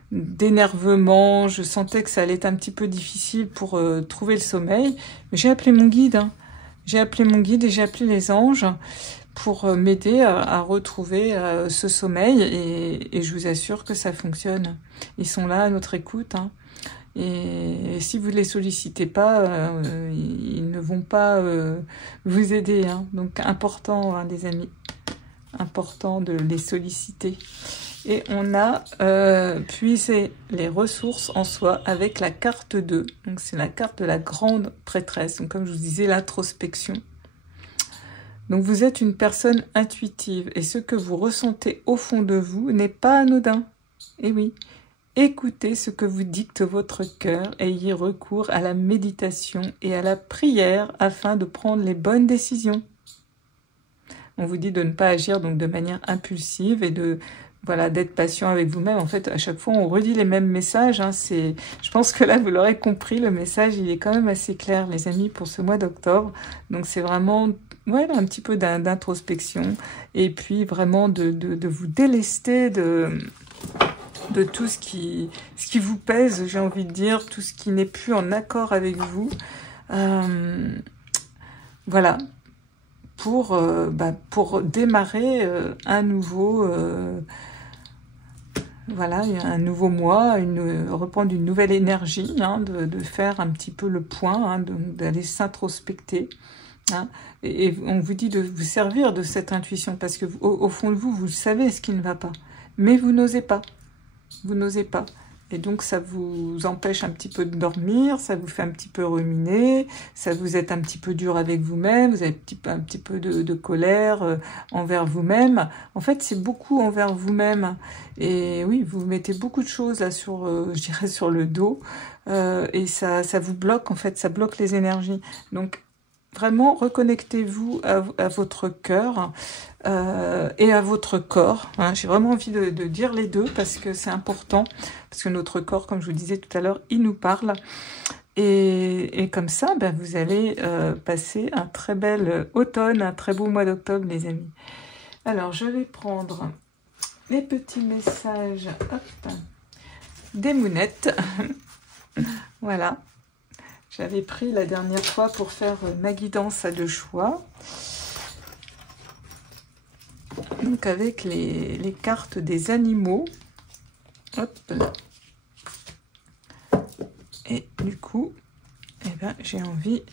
d'énervement. Je sentais que ça allait être un petit peu difficile pour trouver le sommeil. Mais j'ai appelé mon guide. Hein. J'ai appelé mon guide et j'ai appelé les anges pour m'aider à retrouver ce sommeil, et je vous assure que ça fonctionne. Ils sont là à notre écoute, hein. Et si vous ne les sollicitez pas, ils ne vont pas vous aider, hein. Donc important, hein, les amis, important de les solliciter. Et on a puisé les ressources en soi avec la carte 2. Donc c'est la carte de la grande prêtresse. Donc comme je vous disais, l'introspection. Donc vous êtes une personne intuitive et ce que vous ressentez au fond de vous n'est pas anodin. Et oui, écoutez ce que vous dicte votre cœur, ayez recours à la méditation et à la prière afin de prendre les bonnes décisions. On vous dit de ne pas agir donc de manière impulsive et d'être patient avec vous-même. En fait, à chaque fois, on redit les mêmes messages. Hein. Je pense que là, vous l'aurez compris, le message, il est quand même assez clair, les amis, pour ce mois d'octobre. Donc, c'est vraiment... Voilà, un petit peu d'introspection, et puis vraiment de vous délester de tout ce qui vous pèse, j'ai envie de dire, tout ce qui n'est plus en accord avec vous. Voilà, pour démarrer un nouveau... Voilà, un nouveau mois, reprendre une nouvelle énergie, hein, de faire un petit peu le point, hein, d'aller s'introspecter. Hein, et on vous dit de vous servir de cette intuition, parce que au fond de vous, vous savez ce qui ne va pas, mais vous n'osez pas. Vous n'osez pas. Et donc ça vous empêche un petit peu de dormir, ça vous fait un petit peu ruminer, ça vous êtes un petit peu dur avec vous-même, vous avez un petit peu de colère envers vous-même. En fait, c'est beaucoup envers vous-même. Et oui, vous mettez beaucoup de choses là sur, je dirais, sur le dos. Et ça vous bloque, en fait, ça bloque les énergies. Donc, vraiment, reconnectez-vous à votre cœur et à votre corps. Hein. J'ai vraiment envie de dire les deux parce que c'est important. Parce que notre corps, comme je vous disais tout à l'heure, il nous parle. Et comme ça, ben, vous allez passer un très bel automne, un très beau mois d'octobre, les amis. Alors, je vais prendre les petits messages des mounettes. Voilà. J'avais pris la dernière fois pour faire ma guidance à 2 choix. Donc avec les cartes des animaux. Hop là. Et du coup, eh ben, j'ai envie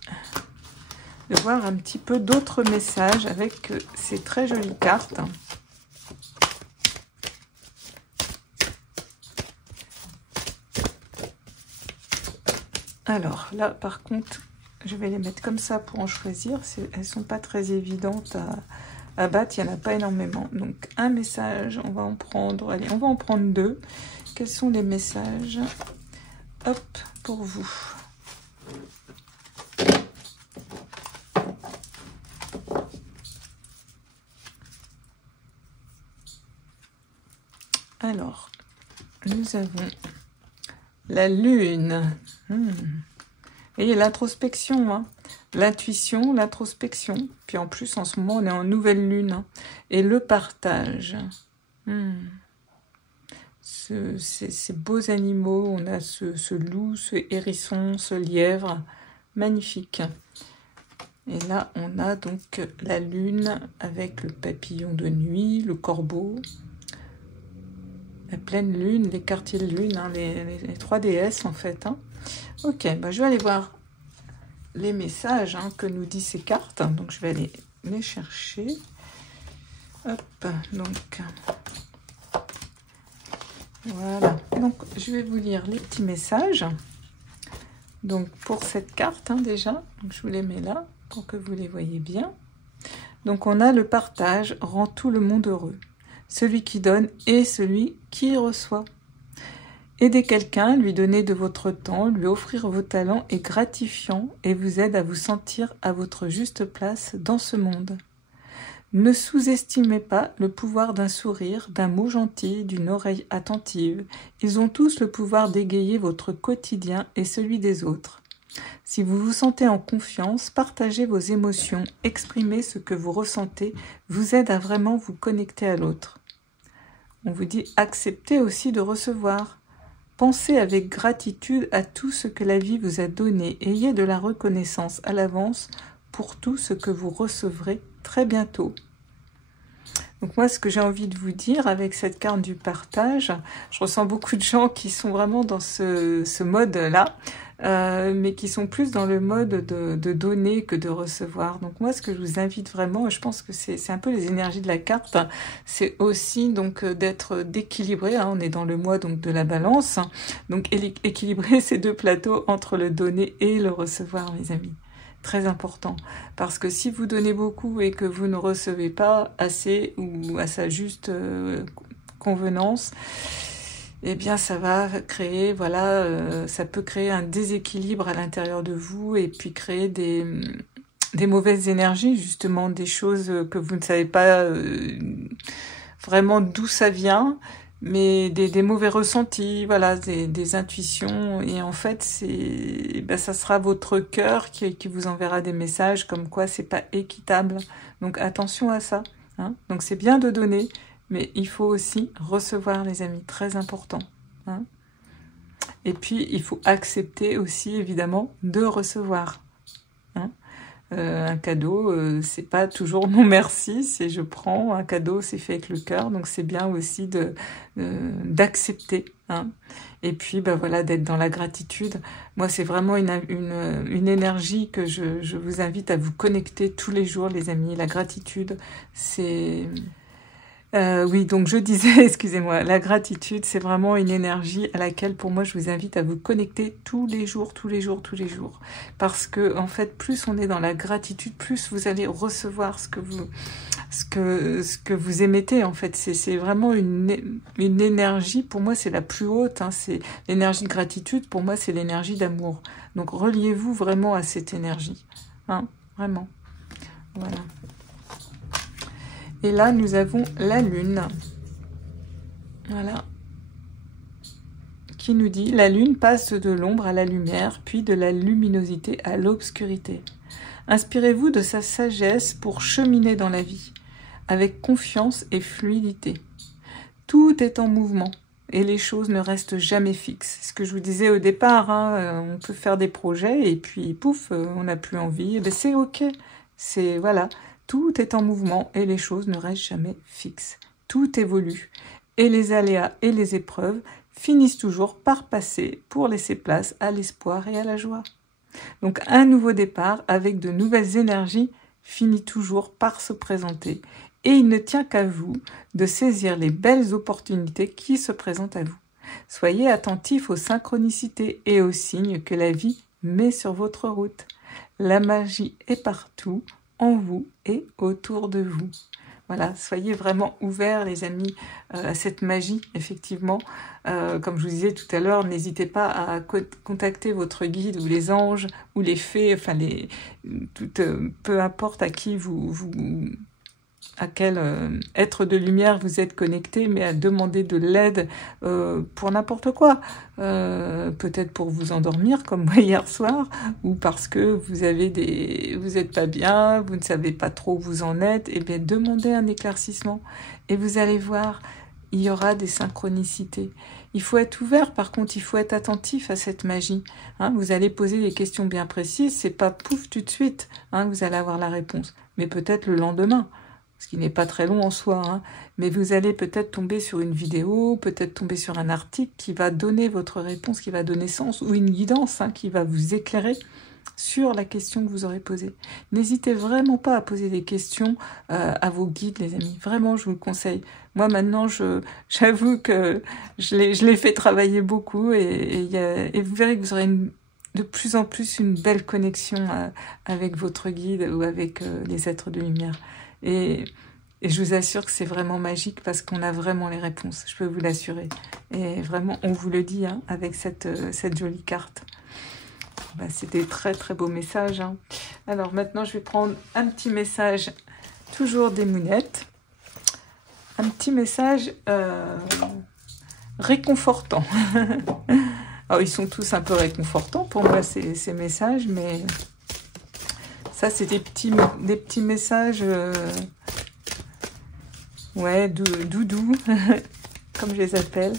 de voir un petit peu d'autres messages avec ces très jolies cartes. Alors là, par contre, je vais les mettre comme ça pour en choisir. Elles sont pas très évidentes à battre, il n'y en a pas énormément. Donc un message, on va en prendre, allez, on va en prendre 2. Quels sont les messages? Hop, pour vous. Alors, nous avons la lune. Et l'introspection, hein. L'intuition, l'introspection. Puis en plus, en ce moment, on est en nouvelle lune. Hein. Et le partage. Ces beaux animaux, on a ce loup, ce hérisson, ce lièvre. Magnifique. Et là, on a donc la lune avec le papillon de nuit, le corbeau. La pleine lune, les quartiers de lune, hein, les 3 déesses en fait. Hein. Ok, bah, je vais aller voir les messages hein, que nous disent ces cartes. Donc je vais aller les chercher. Hop, donc voilà. Donc je vais vous lire les petits messages. Donc pour cette carte hein, déjà, donc, je vous les mets là pour que vous les voyez bien. Donc on a le partage rend tout le monde heureux. Celui qui donne et celui qui reçoit. Aidez quelqu'un, lui donner de votre temps, lui offrir vos talents est gratifiant et vous aide à vous sentir à votre juste place dans ce monde. Ne sous-estimez pas le pouvoir d'un sourire, d'un mot gentil, d'une oreille attentive. Ils ont tous le pouvoir d'égayer votre quotidien et celui des autres. Si vous vous sentez en confiance, partagez vos émotions, exprimez ce que vous ressentez, vous aide à vraiment vous connecter à l'autre. On vous dit acceptez aussi de recevoir. Pensez avec gratitude à tout ce que la vie vous a donné. Ayez de la reconnaissance à l'avance pour tout ce que vous recevrez très bientôt. Donc moi, ce que j'ai envie de vous dire avec cette carte du partage, je ressens beaucoup de gens qui sont vraiment dans ce mode-là, mais qui sont plus dans le mode de donner que de recevoir. Donc moi, ce que je vous invite vraiment, et je pense que c'est un peu les énergies de la carte, c'est aussi donc d'être d'équilibrer. Hein, on est dans le mois donc de la balance, donc équilibrer ces 2 plateaux entre le donner et le recevoir, mes amis. Très important, parce que si vous donnez beaucoup et que vous ne recevez pas assez ou à sa juste convenance, eh bien ça va créer, voilà, ça peut créer un déséquilibre à l'intérieur de vous et puis créer des mauvaises énergies, justement, des choses que vous ne savez pas vraiment d'où ça vient, mais des mauvais ressentis, voilà, des intuitions, et en fait, ça sera votre cœur qui vous enverra des messages comme quoi c'est pas équitable. Donc attention à ça. Hein. Donc c'est bien de donner, mais il faut aussi recevoir, les amis, très important. Hein. Et puis il faut accepter aussi, évidemment, de recevoir. Hein. Un cadeau, c'est pas toujours non merci, c'est je prends. Un cadeau, c'est fait avec le cœur, donc c'est bien aussi d'accepter. Hein. Et puis, voilà, d'être dans la gratitude. Moi, c'est vraiment une énergie que je vous invite à vous connecter tous les jours, les amis. La gratitude, c'est Oui, donc je disais, excusez-moi, la gratitude, c'est vraiment une énergie à laquelle, pour moi, je vous invite à vous connecter tous les jours, tous les jours, tous les jours. Parce que, en fait, plus on est dans la gratitude, plus vous allez recevoir ce que vous émettez, en fait. C'est vraiment une énergie, pour moi, c'est la plus haute, hein, c'est l'énergie de gratitude, pour moi, c'est l'énergie d'amour. Donc, reliez-vous vraiment à cette énergie, hein, vraiment. Voilà. Et là, nous avons la Lune. Voilà. Qui nous dit, la Lune passe de l'ombre à la lumière, puis de la luminosité à l'obscurité. Inspirez-vous de sa sagesse pour cheminer dans la vie, avec confiance et fluidité. Tout est en mouvement, et les choses ne restent jamais fixes. C'est ce que je vous disais au départ, hein, on peut faire des projets, et puis pouf, on n'a plus envie. Et ben, c'est ok, c'est voilà. Tout est en mouvement et les choses ne restent jamais fixes. Tout évolue et les aléas et les épreuves finissent toujours par passer pour laisser place à l'espoir et à la joie. Donc un nouveau départ avec de nouvelles énergies finit toujours par se présenter et il ne tient qu'à vous de saisir les belles opportunités qui se présentent à vous. Soyez attentifs aux synchronicités et aux signes que la vie met sur votre route. La magie est partout, en vous et autour de vous. Voilà, soyez vraiment ouverts, les amis, à cette magie, effectivement. Comme je vous disais tout à l'heure, n'hésitez pas à contacter votre guide ou les anges ou les fées, enfin, peu importe à qui à quel être de lumière vous êtes connecté, mais à demander de l'aide pour n'importe quoi. Peut-être pour vous endormir, comme moi hier soir, ou parce que vous êtes pas bien, vous ne savez pas trop où vous en êtes, et bien demandez un éclaircissement. Et vous allez voir, il y aura des synchronicités. Il faut être ouvert, par contre, il faut être attentif à cette magie. Hein, vous allez poser des questions bien précises, c'est pas pouf tout de suite, hein, vous allez avoir la réponse, mais peut-être le lendemain. Ce qui n'est pas très long en soi, hein. Mais vous allez peut-être tomber sur une vidéo, peut-être tomber sur un article qui va donner votre réponse, qui va donner sens, ou une guidance qui va vous éclairer sur la question que vous aurez posée. N'hésitez vraiment pas à poser des questions à vos guides, les amis. Vraiment, je vous le conseille. Moi, maintenant, j'avoue que je l'ai fait travailler beaucoup et vous verrez que vous aurez de plus en plus une belle connexion avec votre guide ou avec les êtres de lumière. Et je vous assure que c'est vraiment magique parce qu'on a vraiment les réponses, je peux vous l'assurer. Et vraiment, on vous le dit avec cette jolie carte. C'est des très très beaux messages. Alors maintenant, je vais prendre un petit message, toujours des Mounettes. Un petit message réconfortant. Alors, ils sont tous un peu réconfortants pour moi, ces messages, mais... Ça, c'est des petits messages, ouais, doudou, comme je les appelle,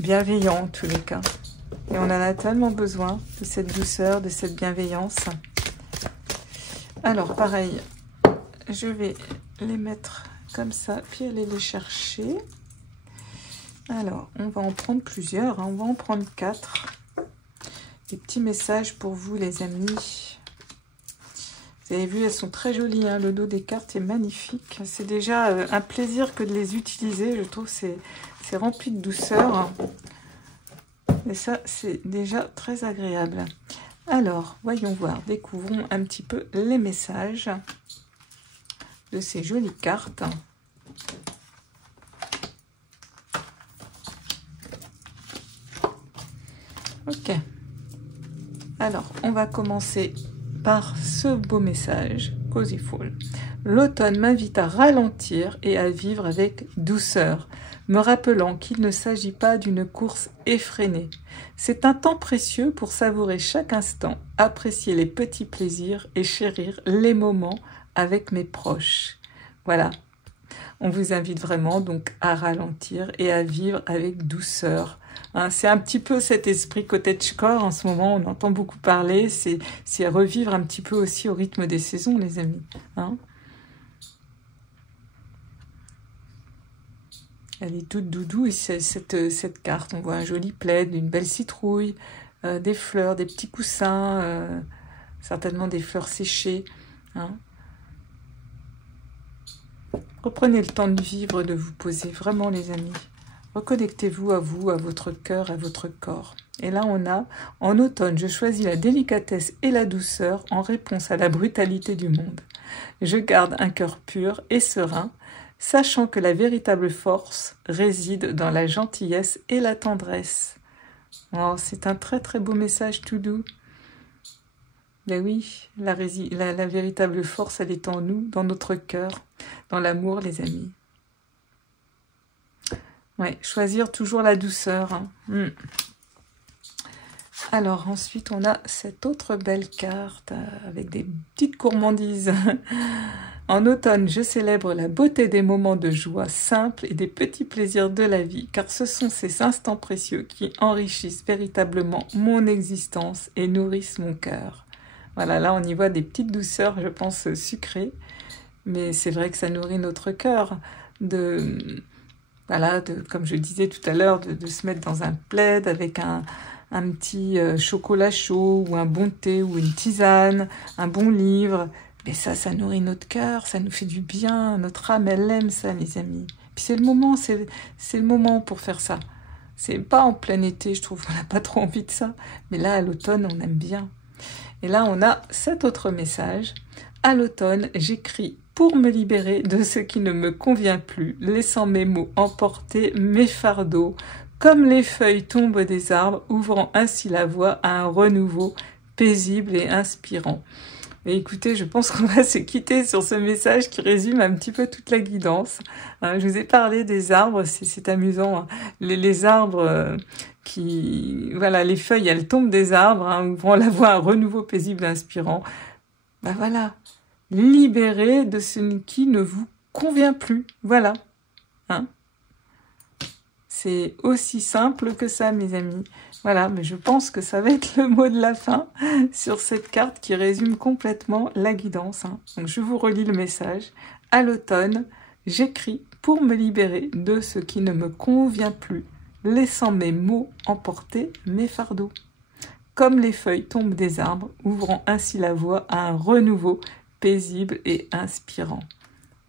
bienveillants en tous les cas. Et on en a tellement besoin de cette douceur, de cette bienveillance. Alors, pareil, je vais les mettre comme ça, puis aller les chercher. Alors, on va en prendre plusieurs, on va en prendre 4. Des petits messages pour vous, les amis. Vous avez vu, elles sont très jolies, le dos des cartes est magnifique. C'est déjà un plaisir que de les utiliser, je trouve c'est rempli de douceur. Et ça, c'est déjà très agréable. Alors, voyons voir, découvrons un petit peu les messages de ces jolies cartes. Ok. Alors, on va commencer par ce beau message, Cozy Fall. L'automne m'invite à ralentir et à vivre avec douceur, me rappelant qu'il ne s'agit pas d'une course effrénée. C'est un temps précieux pour savourer chaque instant, apprécier les petits plaisirs et chérir les moments avec mes proches. Voilà. On vous invite vraiment donc à ralentir et à vivre avec douceur. C'est un petit peu cet esprit cottagecore en ce moment, on entend beaucoup parler, c'est revivre un petit peu aussi au rythme des saisons, les amis. Elle est toute doudou, cette carte, on voit un joli plaid, une belle citrouille, des fleurs, des petits coussins, certainement des fleurs séchées. Reprenez le temps de vivre, de vous poser, vraiment les amis. Reconnectez-vous, à votre cœur, à votre corps. Et là, on a, en automne, je choisis la délicatesse et la douceur en réponse à la brutalité du monde. Je garde un cœur pur et serein, sachant que la véritable force réside dans la gentillesse et la tendresse. Oh, c'est un très très beau message tout doux. Ben oui, la véritable force, elle est en nous, dans notre cœur, dans l'amour, les amis. Ouais, choisir toujours la douceur. Hein. Alors ensuite, on a cette autre belle carte avec des petites gourmandises. En automne, je célèbre la beauté des moments de joie simples et des petits plaisirs de la vie, car ce sont ces instants précieux qui enrichissent véritablement mon existence et nourrissent mon cœur. Voilà, là on y voit des petites douceurs, je pense, sucrées, mais c'est vrai que ça nourrit notre cœur voilà, comme je disais tout à l'heure, de se mettre dans un plaid avec un petit chocolat chaud ou un bon thé ou une tisane, un bon livre. Mais ça nourrit notre cœur, ça nous fait du bien, notre âme, elle aime ça, les amis. Puis c'est le moment pour faire ça. C'est pas en plein été, je trouve qu'on n'a pas trop envie de ça. Mais là, à l'automne, on aime bien. Et là, on a cet autre message. À l'automne, j'écris pour me libérer de ce qui ne me convient plus, laissant mes mots emporter mes fardeaux, comme les feuilles tombent des arbres, ouvrant ainsi la voie à un renouveau paisible et inspirant. Et écoutez, je pense qu'on va se quitter sur ce message qui résume un petit peu toute la guidance. Je vous ai parlé des arbres, c'est amusant. Hein. Les arbres voilà, les feuilles, elles tombent des arbres, ouvrant la voie à un renouveau paisible et inspirant. Ben voilà, libérez de ce qui ne vous convient plus. Voilà. Hein. C'est aussi simple que ça, mes amis. Voilà, mais je pense que ça va être le mot de la fin sur cette carte qui résume complètement la guidance. Hein. Donc, je vous relis le message. À l'automne, j'écris pour me libérer de ce qui ne me convient plus, laissant mes mots emporter mes fardeaux. Comme les feuilles tombent des arbres, ouvrant ainsi la voie à un renouveau paisible et inspirant.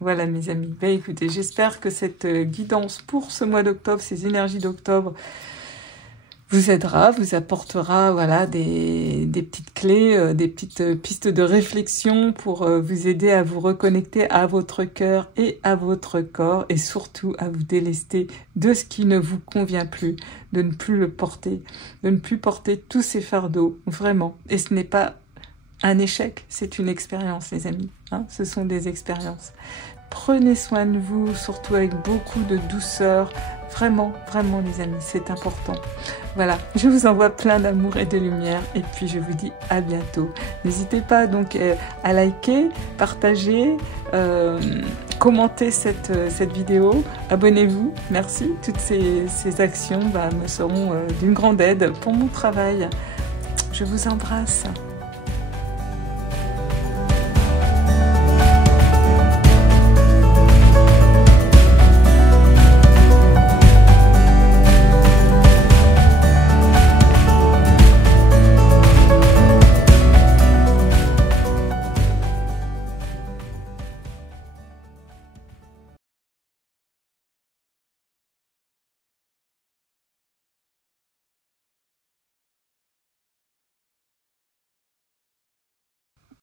Voilà mes amis, ben, écoutez, j'espère que cette guidance pour ce mois d'octobre, ces énergies d'octobre, vous aidera, vous apportera voilà, des petites clés, des petites pistes de réflexion pour vous aider à vous reconnecter à votre cœur et à votre corps et surtout à vous délester de ce qui ne vous convient plus, de ne plus le porter, de ne plus porter tous ces fardeaux, vraiment. Et ce n'est pas un échec, c'est une expérience, les amis. Hein, ce sont des expériences. Prenez soin de vous, surtout avec beaucoup de douceur. Vraiment, vraiment, les amis, c'est important. Voilà, je vous envoie plein d'amour et de lumière. Et puis, je vous dis à bientôt. N'hésitez pas donc à liker, partager, commenter cette vidéo. Abonnez-vous. Merci. Toutes ces actions me seront d'une grande aide pour mon travail. Je vous embrasse.